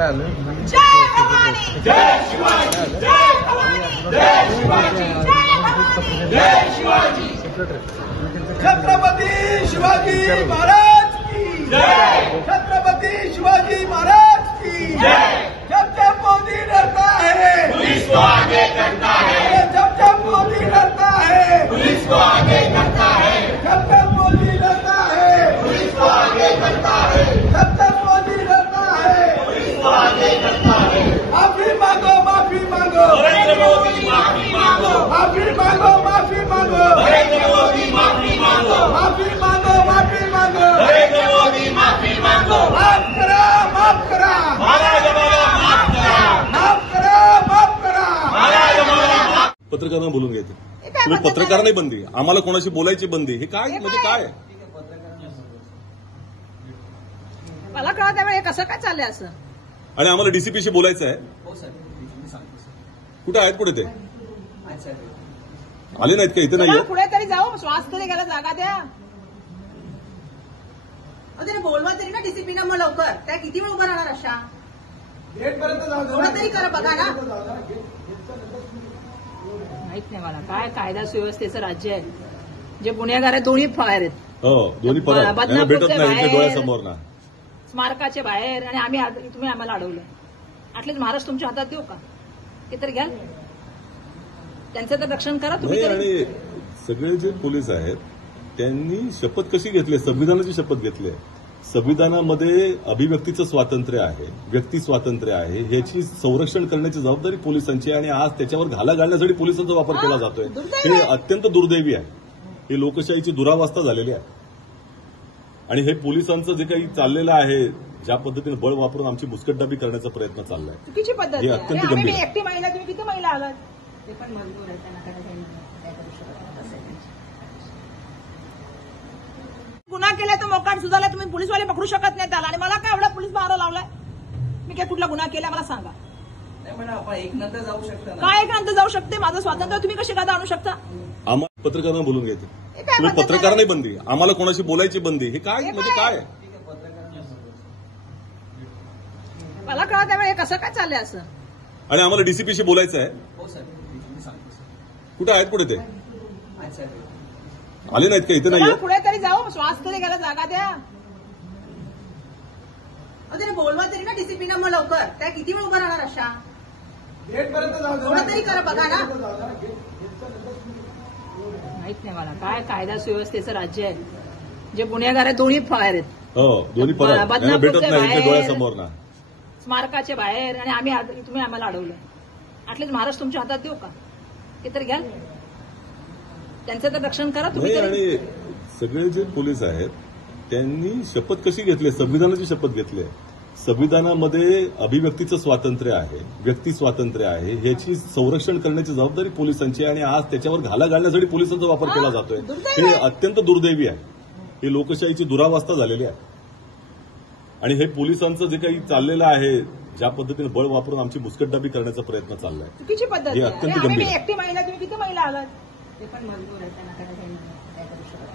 काय आलं छत्रपती शिवाजी महाराज की जय। छत्रपती शिवाजी महाराज की जय। जब जब मोदी डरता है पुलिस को आगे करता है। जब जब मोदी डरता है पुलिस को आगे करता है। जब जब मोदी डरता है पुलिस को आगे करता है। जब जब मोदी डरता है पुलिस को आगे करता है। माफी मांगो माफी मांगो नरेंद्र मोदी माफी मांगो। माफी मांगो माफी मांगो नरेंद्र मोदी माफी मांगो। माफी मांगो माफी मांगो नरेंद्र मोदी माफी मांगो। माफ करा माफ करा महाराज हमारा माफ करा। माफ करा माफ करा महाराज हमारा। पत्रकारांना बोलून घ्यायचं तुम्ही पत्रकार नाही बंदी आम्हाला कोणाशी बोलायची बंदी हे काय म्हणजे काय मला कळत आहे हे कसं काय चाललंय असं आणि आम्हाला डीसीपीशी बोलायचं आहे कुठे आहेत पुढे ते आले नाहीत का इथे नाही पुढे तरी जाऊ श्वास तरी घ्यायला जागा द्या बोलवा तरी ना डीसीपीनं मग लवकर त्या किती वेळ उभं राहणार अशा थोडं तरी करा बघा ना माहित नाही मला काय कायदा सुव्यवस्थेचं राज्य आहे जे गुन्हेगार आहेत दोन्ही फायर आहेत हो दोन्ही पगार भेटत नाही डोळ्यासमोर ना स्मारकाचे बाहेर आणि आम्ही तुम्ही आम्हाला अडवलं ऍटलीस्ट महाराष्ट्र तुमच्या हातात देऊ का ते तर घ्या त्यांचं तर रक्षण करा तुम्ही आणि सगळे जे पोलीस आहेत त्यांनी शपथ कशी घेतली संविधानाची शपथ घेतली आहे संविधानामध्ये अभिव्यक्तीचं स्वातंत्र्य आहे व्यक्ती स्वातंत्र्य आहे ह्याची संरक्षण करण्याची जबाबदारी पोलिसांची आहे आणि आज त्याच्यावर घाला घालण्यासाठी पोलिसांचा वापर केला जातोय हे अत्यंत दुर्दैवी आहे ही लोकशाहीची दुरावस्था झालेली आहे आणि हे पोलिसांचं जे काही चाललेलं आहे ज्या पद्धतीने बळ वापरून आमची मुस्कटदाबी करण्याचा प्रयत्न चाललाय चुकीची पद्धत हे अत्यंत गंभीर आहे एकटी महिला तुम्ही किती महिला आलात ते पण मजबूर आहे त्यांना गुन्हा केला तर मोकाट सुधारला तुम्ही पोलीसवाले पकडू शकत नाही त्याला आणि मला काय एवढा पोलीस बारा लावलाय मी काय कुठला गुन्हा केला मला सांगा आपण एक नंतर जाऊ शकता काय एक नंतर जाऊ शकते माझं स्वातंत्र्य तुम्ही कशी कायदा आणू शकता आम्हाला पत्रकारांना बोलून घ्यायचं तुम्ही पत्रकार नाही बंदी आम्हाला कोणाशी बोलायची बंदी हे काय म्हणजे काय मला कळत आहे हे कसं काय चाललंय असं आणि आम्हाला डीसीपीशी बोलायचं आहे कुठे आहेत पुढे ते आले नाहीत का इथे नाही पुढे तरी जाऊ श्वास तरी घ्यायला जागा द्या बोलवा तरी ना डीसीपीनं मग लवकर त्या किती वेळ उभं राहणार अशा थोडं तरी करा बघा ना माहित नाही मला काय कायदा सुव्यवस्थेचं राज्य आहे जे गुन्हेगार आहेत दोन्ही फायर आहेत हो दोन्ही पगार भेटत नाही डोळ्यासमोर ना स्मारकाचे बाहेर आणि आम्ही तुम्ही आम्हाला अडवलं ऍटलीस्ट महाराष्ट्र तुमच्या हातात देऊ का ते तर घ्या त्यांचं तर रक्षण करा तुम्ही आणि सगळे जे पोलीस आहेत त्यांनी शपथ कशी घेतली संविधानाची शपथ घेतली आहे संविधानामध्ये अभिव्यक्तीचं स्वातंत्र्य आहे व्यक्ती स्वातंत्र्य आहे ह्याची संरक्षण करण्याची जबाबदारी पोलिसांची आहे आणि आज त्याच्यावर घाला घालण्यासाठी पोलिसांचा वापर केला जातोय हे अत्यंत दुर्दैवी आहे ही लोकशाहीची दुरावस्था झालेली आहे आणि हे पोलिसांचं जे काही चाललेलं आहे ज्या पद्धतीने बळ वापरून आमची मुस्कटदाबी करण्याचा प्रयत्न चाललाय चुकीची पद्धत हे अत्यंत गंभीर आहे एकटी महिला तुम्ही किती महिला आलात ते पण मजबूर आहे त्यांना